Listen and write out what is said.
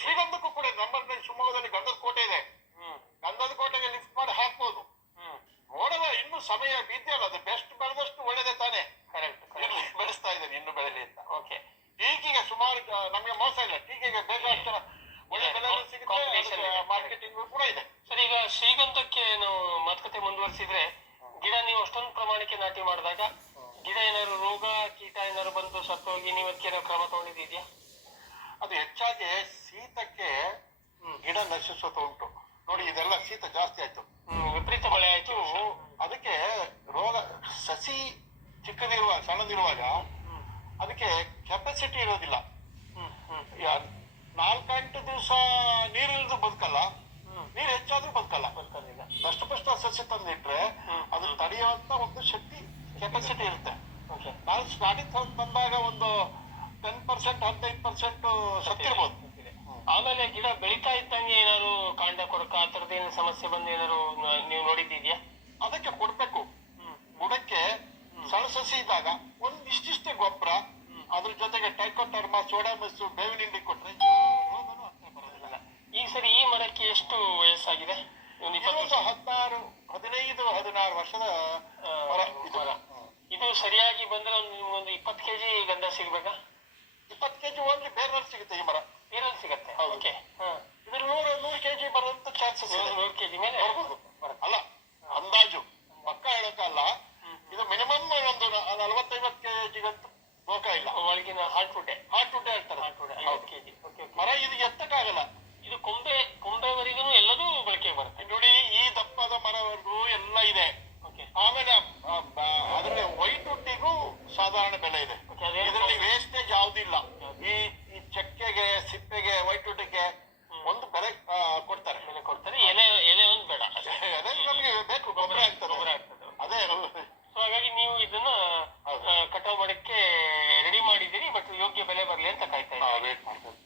ಶ್ರೀಗಂಧಕ್ಕೂ ಕೂಡ ನಮ್ಮಲ್ಲಿ ಶಿವಮೊಗ್ಗದಲ್ಲಿ ಗಂಧದ ಕೋಟೆ ಇದೆ. ಗಂಧದ ಕೋಟೆಗೆ ಲಿಫ್ಟ್ ಮಾಡಿ ಹಾಕ್ಬೋದು. ನೋಡುವ, ಇನ್ನು ಸಮಯ ಬಿದ್ದಿಲ್ಲ. ಅದು ಬೆಸ್ಟ್ ಬೆಳೆದಷ್ಟು ಒಳ್ಳೇದೇ ತಾನೆ. ಬೆಳೆಸ್ತಾ ಇದ್ದೇನೆ, ಇನ್ನು ಬೆಳೆಲಿ ಅಂತ. ಓಕೆ, ಟೀಕಿಗೆ ಸುಮಾರು ನಮ್ಗೆ ಮೋಸ ಇಲ್ಲ. ಟೀಕಿಗೆ ಬೇಕಾದ ಒಳ್ಳೆ ಬೆಲೆ ಸಿಗುತ್ತೆ, ಮಾರ್ಕೆಟಿಂಗ್ ಕೂಡ ಇದೆ. ಸರ್, ಈಗ ಶ್ರೀಗಂಧಕ್ಕೆ ನಾವು ಮಾತುಕತೆ ಮುಂದುವರಿಸಿದ್ರೆ, ಗಿಡ ನೀವು ಅಷ್ಟೊಂದು ಪ್ರಮಾಣಕ್ಕೆ ನಾಟಿ ಮಾಡಿದಾಗ ಗಿಡ ಏನಾದ್ರು ರೋಗ ಕೀಟ ಏನಾದ್ರು ಬಂದು ಸತ್ತೋಗಿ ನೀವು ಅದಕ್ಕೆ ಕ್ರಮ ತಗೊಂಡಿದ್ಯಾ? ಅದು ಹೆಚ್ಚಾಗಿ ಶೀತಕ್ಕೆ ಗಿಡ ನಶಿಸೋದು ಉಂಟು ನೋಡಿ. ಇದೆಲ್ಲ ಶೀತ ಜಾಸ್ತಿ ಆಯ್ತು, ವಿಪರೀತ ಮಳೆ ಆಯ್ತು. ಅದಕ್ಕೆ ರೋಗ ಸಸಿ ಚಿಕ್ಕದಿರುವಾಗ ಸಣ್ಣದಿರುವಾಗ ಅದಕ್ಕೆ ಕೆಪಾಸಿಟಿ ಇರೋದಿಲ್ಲ. 4-8 ದಿವಸ ನೀರಿಲ್ದು ಬದುಕಲ್ಲ, ನೀರು ಹೆಚ್ಚಾದ್ರೂ ಬದುಕಲ್ಲ. ದಷ್ಟಪುಷ್ಟ ಸಸ್ಯ ತಂದಿಟ್ರೆ ಅದು ತಡೆಯುವಂತ ಒಂದು ಶಕ್ತಿ ಕೆಪಾಸಿಟಿ ಇರುತ್ತೆ. ನಾವು ಸ್ಟಾರ್ಟಿಂಗ್ ತಂದಾಗ ಒಂದು 10% 15% ಸತ್ತಿರ್ಬೋದು. ಆಮೇಲೆ ಗಿಡ ಬೆಳೀತಾ ಇದ್ದಂಗೆ ಏನಾದ್ರು ಕಾಂಡ ಕೊರಕ ಆ ತರದ ಏನು ಸಮಸ್ಯೆ ಬಂದು ಏನಾದ್ರು ನೀವು ನೋಡಿದ್ಯಾ? ಅದಕ್ಕೆ ಕೊಡ್ಬೇಕು. ಬುಡಕ್ಕೆ ಸಣ್ಣ ಸಸಿ ಇದ್ದಾಗ ಒಂದಿಷ್ಟಿಷ್ಟೇ ಗೊಬ್ಬರ, ಅದ್ರ ಜೊತೆಗೆ ಟೈಕೋಟರ್ಮಾ, ಸೋಡಾಮಸ್, ಬೇವಿನ ಹಿಂಡಿ ಕೊಟ್ರೆ ಬರೋದಿಲ್ಲ. ಈ ಸರಿ ಈ ಮರಕ್ಕೆ ಎಷ್ಟು ವಯಸ್ಸಾಗಿದೆ? 16, 15-16 ವರ್ಷದ ಮರ ಇದು ಸರಿಯಾಗಿ ಬಂದ್ರೆ ಒಂದು 20 kg ಗಂಧ ಸಿಗ್ಬೇಕಾ? 20 kg ಓನ್ಲಿ ಬೇರಲ್ಲಿ ಸಿಗುತ್ತೆ. ಈ ಮರ ಬೇರಲ್ಲಿ ಸಿಗತ್ತೆ. ಓಕೆ, ಇದ್ರ 100 kg ಬರುವಂತ ಚಾನ್ಸಸ್ ಇದೆ. 100 kg ಮೇಲೆ ಅಲ್ಲ, ಅಂದಾಜು ಪಕ್ಕ ಹೇಳಕ್ಕಲ್ಲ. ಇದು ಮಿನಿಮಮ್ ಒಂದು 40-50 kg ಬೋಕ ಇಲ್ಲ. ಒಳಗಿನ ಹಾರ್ಟ್ ವುಡ್ ಹೇಳ್ತಾರೆ. 50 kg ಮರ ಇದು ಎತ್ತಕ್ಕಾಗಲ್ಲ. ಇದು ಕೊಂಬೆವರೆಗೂ ಎಲ್ಲದೂ ಬಳಕೆ ಬರುತ್ತೆ ನೋಡಿ. ಈ ದಪ್ಪದ ಮರವರೆಗೂ ಎಲ್ಲ ಇದೆ. ಆಮೇಲೆ ಅದ್ರಲ್ಲಿ ವೈಟ್ ವುಡ್ಡಿಗೂ ಸಾಧಾರಣ ಬೆಲೆ ಇದೆ. ಇದರಲ್ಲಿ ವೇಸ್ಟೇಜ್ ಯಾವ್ದಿಲ್ಲ. ಈ ಚಕ್ಕೆಗೆ, ಸಿಪ್ಪೆಗೆ, ವೈಟ್ ವುಡ್ಗೆ ಒಂದು ಬೆಲೆ ಕೊಡ್ತಾರೆ. ಎಲೆ ಒಂದು ಬೇಡ, ಅದೇ ನಮ್ಗೆ ಬೇಕು, ಗೊಬ್ಬರ ಆಗ್ತದೆ. ಅದೇ ಸೊ ಹಾಗಾಗಿ ನೀವು ಇದನ್ನ ಕಟಾವು ಮಾಡಕ್ಕೆ ರೆಡಿ ಮಾಡಿದ್ದೀರಿ, ಬಟ್ ಯೋಗ್ಯ ಬೆಲೆ ಬರ್ಲಿ ಅಂತ ಕಾಯ್ತಾ ಇದ್ದೀರಿ. ವೇಟ್ ಮಾಡ್ತೇವೆ.